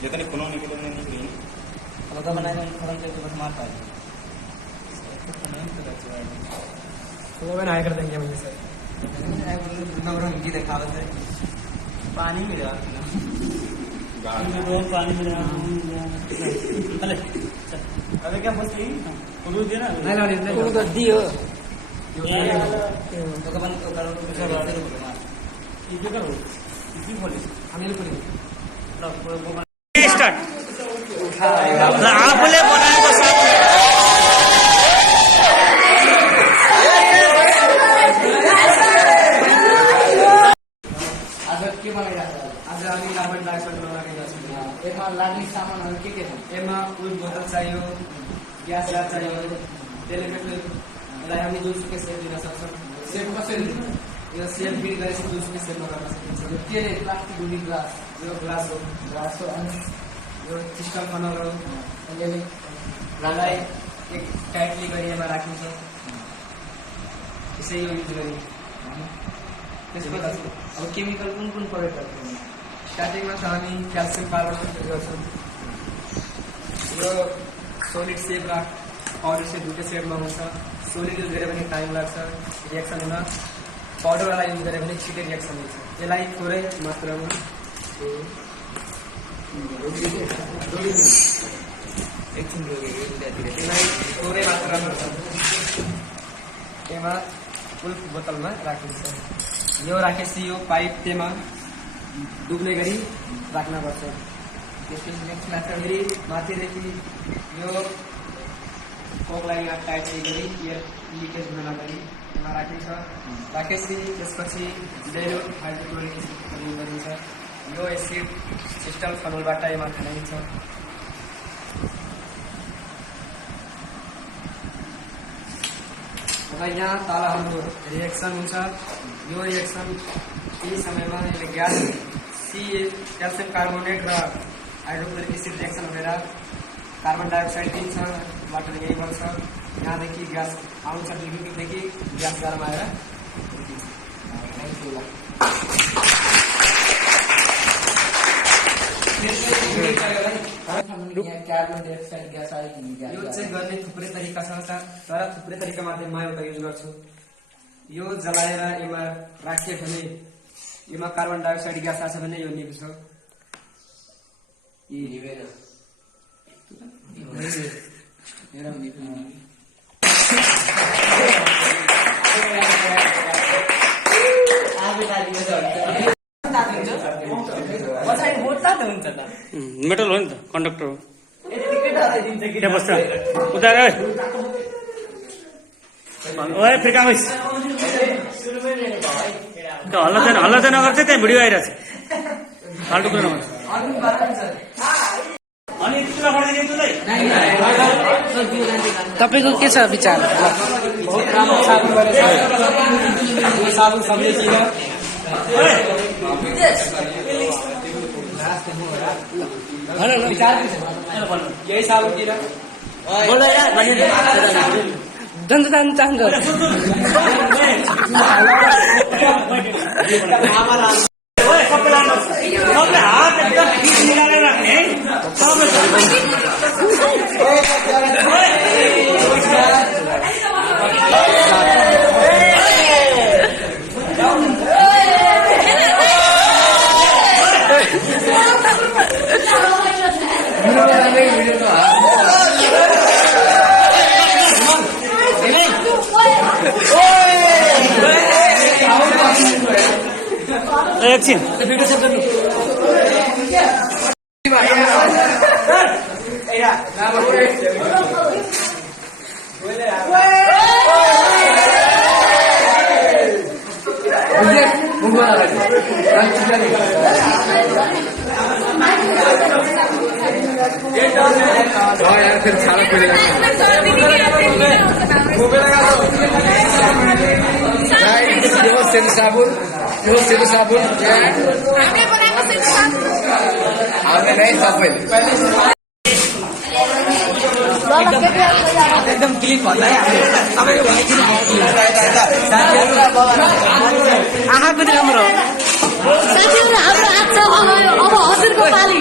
जितने खुलों निकले नहीं अब तो बनाए खत्म करके बस मारता है तो मैं आया कर देंगे मुझे सर उनकी दिखावत है पानी मिला पानी मिला अरे क्या बस नहीं उर्दू दिया ना नहीं तो दियो तो कब तो करो इसी करो इसी बोले अनिल पुरी स्टार्ट आपने बनाया तो सब आज के बनाया आज हामी कार्बन डाइअक्साइड लगाएका छौँ एमा लाग्ने सामानहरू के छन् एमा उड बोतल चाहियो ग्यास जार चाहियो त्यसले यसलाई हामी जुनसुकै सेप दिन सक्छौँ सेप कसरी यो सेप फिट गरेपछि जुनसुकै सेपमा गर्न सकिन्छ यो के रे प्लास्टिक हुने ग्लास यो ग्लास हो अनि यो सिस्टम फनल हो अनि यसलाई एक टाइटली गरी यसमा राखिन्छ यसै यो युज गरी त्यसपछि अब केमिकल कुन प्रयोग गर्छौँ स्टार्टिङमा त हामी क्याल्सियम कार्बोनेट गर्छौँ यो सोलिड सेप र पाउडर सेप दुईटै सेपमा हुन्छ सोलिड युज गऱ्यो भने टाइम लाग्छ रिएक्सन हुन पाउडरवाला युज गऱ्यो भने छिटै रिएक्सन हुन्छ यसलाई थोरै मात्रामा यसलाई थोरै मात्रामा यसमा फुल बोतलमा राखिन्छ यो राखेपछि यो पाइप त्यसमा डुब्ने गरी राख्नुपर्छ त्यसपछि नेक्स्टमा फेरि माथिदेखि यो कोकलाई यहाँ टाइटली गरी एयर लिकेज हुन नगरी यसमा राखिन्छ राखेपछि त्यसपछि डाइल्युट हाइड्रोक्लोरिक एसिड प्रयोग गरिन्छ यो एसिड सिस्टम फनलबाट यसमा खनाइन्छ यहाँ तल हाम्रो रिएक्सन हुन्छ यो रिएक्सन यही समयमा यसले ग्यास क्याल्सियम कार्बोनेट र हाइड्रोक्लोरिक एसिड रिएक्सन भएर कार्बन डाइअक्साइड दिन्छ बाटोले यही बन्छ यहाँदेखि ग्यास आउँछ लिक्विडदेखि ग्यास गरम आएर कार्बन डाइअक्साइड ग्यास आयो कि यो चाहिँ गर्ने थुप्रै तरिका छ तर थुप्रै तरिकामा म एउटा युज गर्छु यो जलाएर यसमा राख्यो भने यसमा कार्बन डाइअक्साइड ग्यास आछ भने यो निभ्छ मेटल हो नि त कन्डक्टर हो त्यहाँ बस्छ उता ओए फ्रिकामिस हल्ला चाहिँ नगर चाहिँ त्यहाँ भिडियो आइरहेको छ फाल्टु कुरो नभन्छ तपाईँको के छ विचार साबुन सबै यही साबुन किन जान्छ चाहन्छ हात एकदम निकालेर राख्ने है एकछिन Yeah. यार फिर सारा खुलेगा यो सेल साबुन हमने नहीं सबैले एकदम क्लिन भन्दा आँखाको चाहिँ राम्रो साथीहरू हाम्रो आज छ अब हजुरको पाली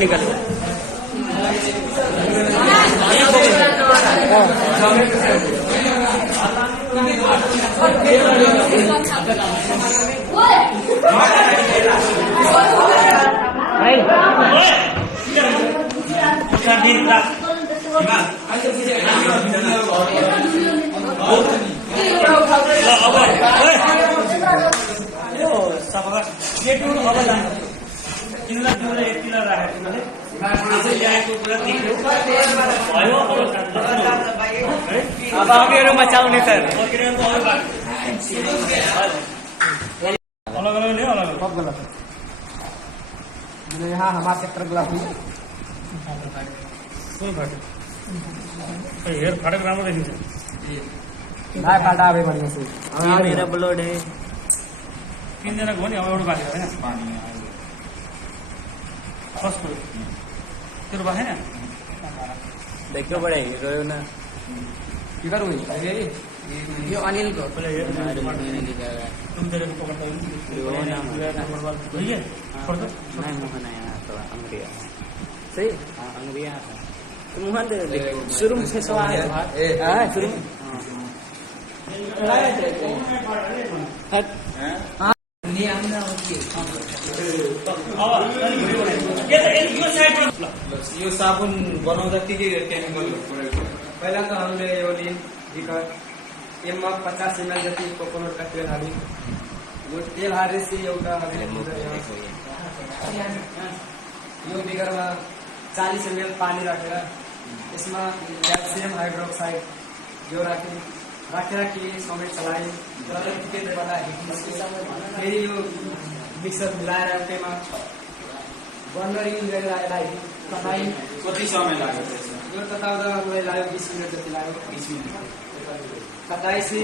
निकाल अब हामीहरू मचाउने सर अलग अलग लियो अलग सब गलत है यहाँ हमारे सेक्टर गलत हुई हेयर फाटक राम्रो देखिन्छ भाइ फाटा आवे भन्ने छु मेरा ब्लड है तीनजनाको हो नि अब एउटा बाँकी होइन कसको तेरो बाँकी होइन देखियो बडे रोयो न किधर हुई यो अनिल को तुम तेरे को पकड़ता है सही शुरू में 600 आए शुरू में यो साबुन बनाउँदा के केमिकल प्रयोग गर्छ? पहिला त हामीले यो लिन भिकर यसमा 50 ml जति कोकोनटका तेल हाल्यौँ यो तेल हालेपछि एउटा हामीले यो भिकरमा 40 ml पानी राखेर यसमा क्याल्सियम हाइड्रोक्साइड यो राखेर केही समय चलायौँ तर त्यसले गर्दा फेरि यो मिक्सर मिलाएर एउटैमा बन्द युज गरेर यसलाई ततायौँ कति समय लाग्यो त्यसमा? यो तताउँदा मलाई लाग्यो 20 मिनट जति लाग्यो 20 मिनट तताएपछि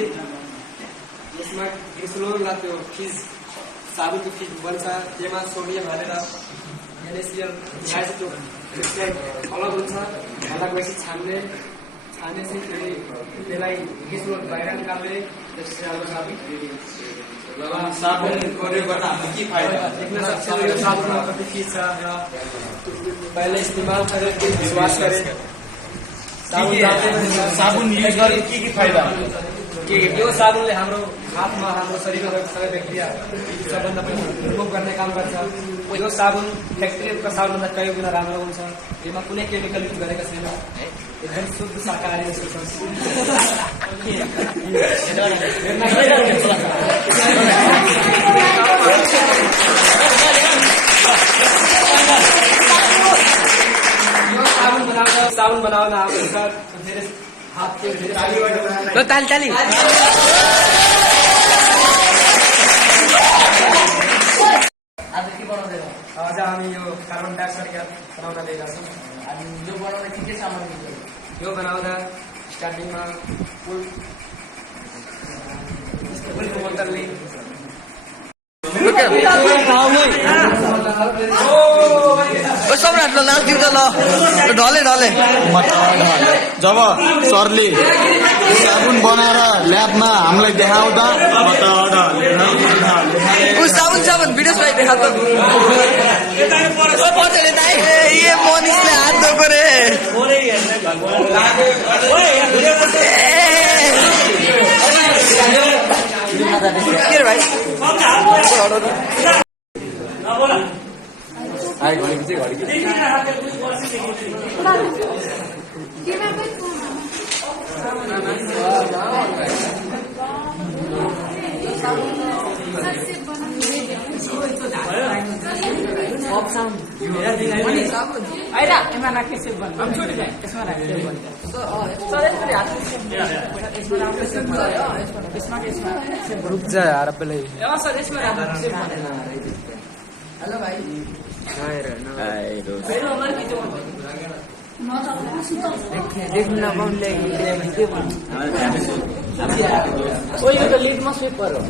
यसमा ग्लिसरोललाई त्यो फिज साबुनको फिज बन्छ त्यसमा सोडियम हालेर NaCl मिलाएपछि त्यो क्रिस्टल अलग हुन्छ अलग भएपछि छानेपछि फेरि त्यसलाई ग्लिसरोल बाहिर निकाल्ने त्यसपछि हाम्रो साबुन प्रयोग गर्दा हामीलाई के फाइदा हुन्छ? देख्न सक्छौँ यो साबुनमा कति फिज छ र पहिले इस्तेमाल गरेर विश्वास गरे साबुन युज गरे के फाइदा हुन्छ? यो साबुनले हाम्रो हातमा हाम्रो शरीरमा रहेको सबै ब्याक्टेरिया सबभन्दा पनि रिमुभ गर्ने काम गर्छ यो साबुन फ्याक्ट्रीको साबुनभन्दा कयौँ गुणा राम्रो हुन्छ यसमा कुनै केमिकल युज गरेको छैन एकदम शुद्ध शाकाहारी साबुन बनाउन आवश्यक धेरै हातको धेरै ताली आज के बनाउँदै आज हामी यो कार्बन डाइअक्साइड ग्यास बनाउन लिएका छौँ अनि यो बनाउन के के सामान यो बनाउँदा स्टार्टिङमा फुलको बोतलले सम्राट लान्थ्यौ त ल ढले जब सरले साबुन बनाएर ल्याबमा हामीलाई देखाउँदा साबुन भिडियोस भाइ देखा त ये मनिषले हात धोको रे के रे भाइ के एमा राखेँ सेभ गर्नु यसमा राखेँ सेभ गर्नु रुक जा यार पहले सर यसमा राखेँ सेभ गर्नु हेलो भाइ देख्नु नपाउनुले ओ यो त लिडमा स्विपर हो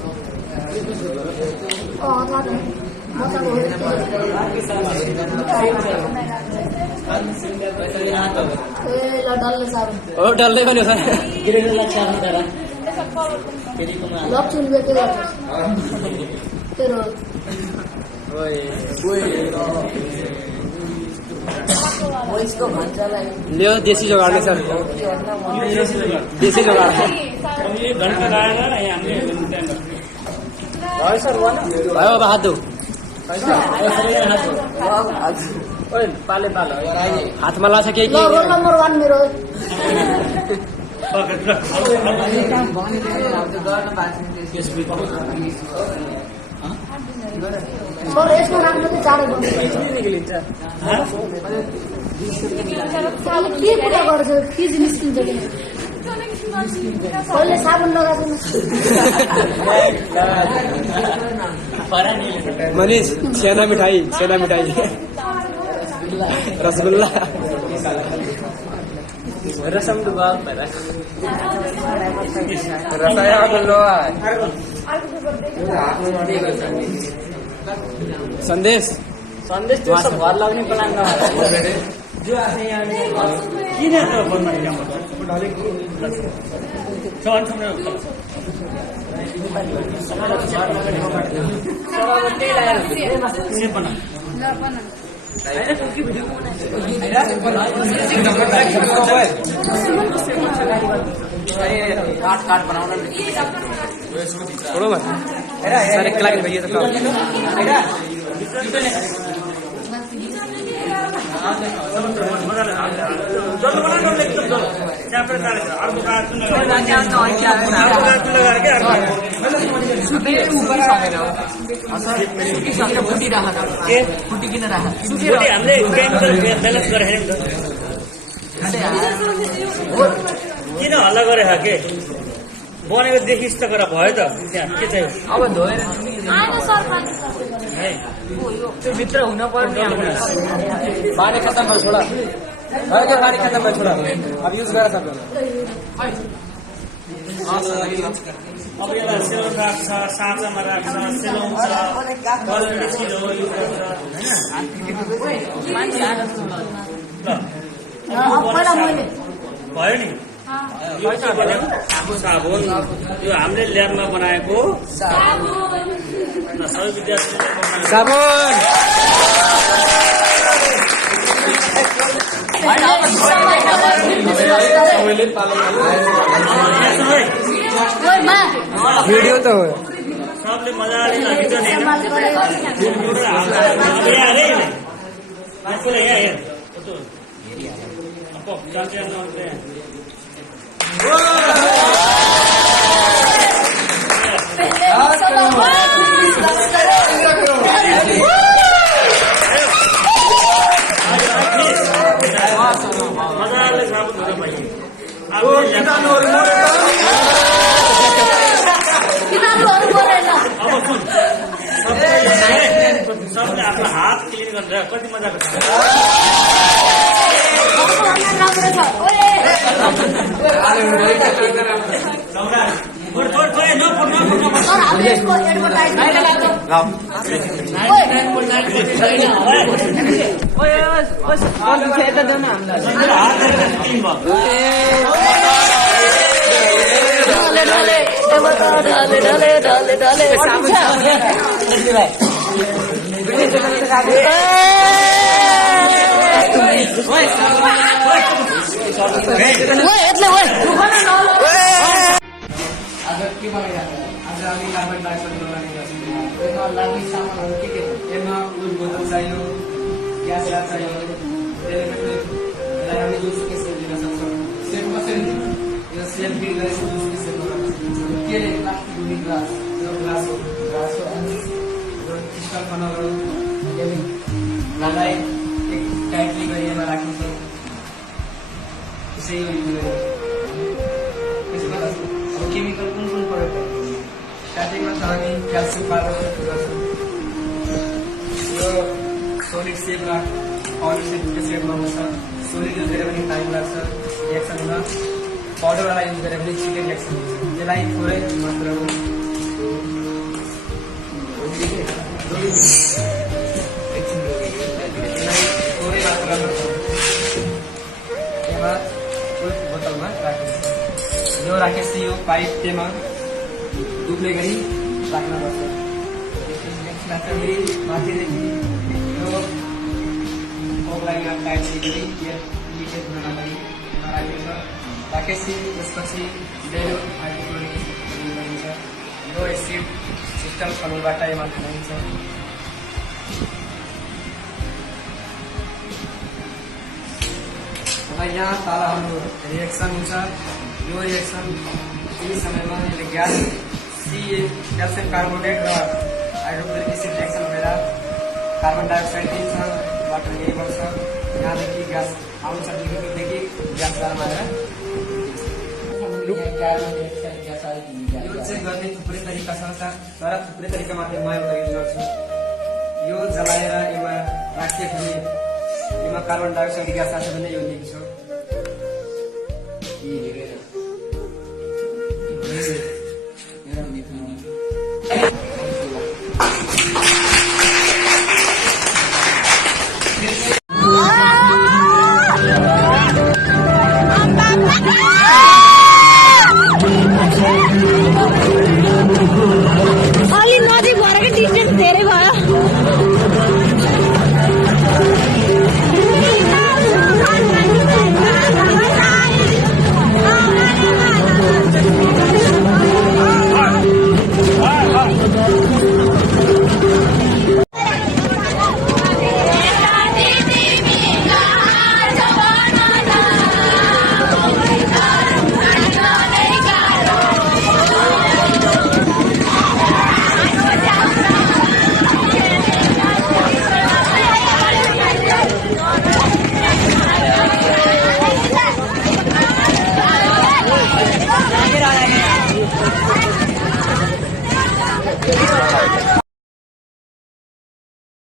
हो डल्लै पनि छ ल्यायो देशी जोगाड्ने सर देशी जोगाड भयो अब हात धो पाले पालो हातमा लाग्छ केही रोल नम्बर 1 मेरो सर यसको नाम चाहिँ चाँडै निक्लिन्छ के कुरा गर्छ के निस्किन्छ कि कहिले साबुन लगाएको मनिष छेना मिठाई रसगुल्ला रसम डुबा संदेश त्यो सब घर लाग्ने प्लान किन काट बनाउन छोडो भन्छ सर एक लागि भइयो त हामीले ब्यालेन्स गरेर किन हल्ला गरे के बनेको देखिस् त गरेर भयो त त्यहाँ के चाहिँ अब धोएर त्यो भित्र हुन पर्ने पानी खत्म भयो छोडा पानी खत्म भयो छोडा अब युज गरेर सक्दैन अब यसलाई सेलो राख्छ साँचामा राख्छ सेलाउँछ भयो नि यो के बन्यो साबुन यो हामीले ल्याबमा बनाएको सबै विद्यार्थीहरूले साबुन भिडियो त हो सबले मजाले लाग्छ नि मजाले साबुन हुन पाइयो अब सुन सबले आफ्नो हात क्लिन गरेर कति मजाको छ आज के बनाइरहेको आज हामी कार्बन डाइअक्साइड बनाइरहेको छौँ यसमा लाग्ने सामानहरू के छ यसमा उड बोतल चाहियो ग्यास लाइट चाहियो त्यसलाई हामी जुसुकै सेभ दिन सक्छौँ सेभ कसरी यो सेभ बिल गरेर जुसुकै सेभ गर्न सक्छौँ के रे प्लास्टिक हुने ग्लास यो ग्लास हो अनि स्टल बनाउनु यसमा राखिन्छ त्यसै यो युज गरिन्छ त्यसमा अब केमिकल कुन कुन प्रयोग गर्छ स्टार्टिङमा त हामी क्याल्सियम कार्बोनेट गर्छौँ यो सोलिड सेपमा पाउडर सेपको सेपमा हुन्छ सोलिड युज गरेर पनि टाइम लाग्छ रिएक्सनमा पाउडरवाला युज गरेर पनि छिटो रिएक्सन हुन्छ त्यसलाई थोरै मात्रामा थोरै मात्रामा त्यसमा बोतलमा राखिन्छ यो राखेपछि यो पाइप त्यसमा डुब्ने गरी राख्नुपर्छ फेरि माथिदेखि यो ओगलाई टाइट गरी लिकेज हुन नगरी राखिन्छ राखेपछि त्यसपछि डेलो हाइड्रोक्लोरिक गरिन्छ यो एसिड सिस्टम सलुबाट यसमा खनाइन्छ अब यहाँ तल हाम्रो रिएक्सन हुन्छ यो रिएक्सन यही समयमा यसले ग्यास क्याल्सियम कार्बोनेट र हाइड्रोक्लोरिक एसिड रिएक्सन भएर कार्बन डाइअक्साइड दिन्छ वाटर यही बढ्छ यहाँदेखि ग्यास आउँछ लिक्विडदेखि ग्यास बाह्रमा आएर यो चेक गर्ने थुप्रै तरिका छ तर थुप्रै तरिका मात्रै म एउटा युज गर्छु यो जलाएर यसमा राखियो भने यसमा कार्बन डाइअक्साइड ग्यास आछ भने यो लिन्छ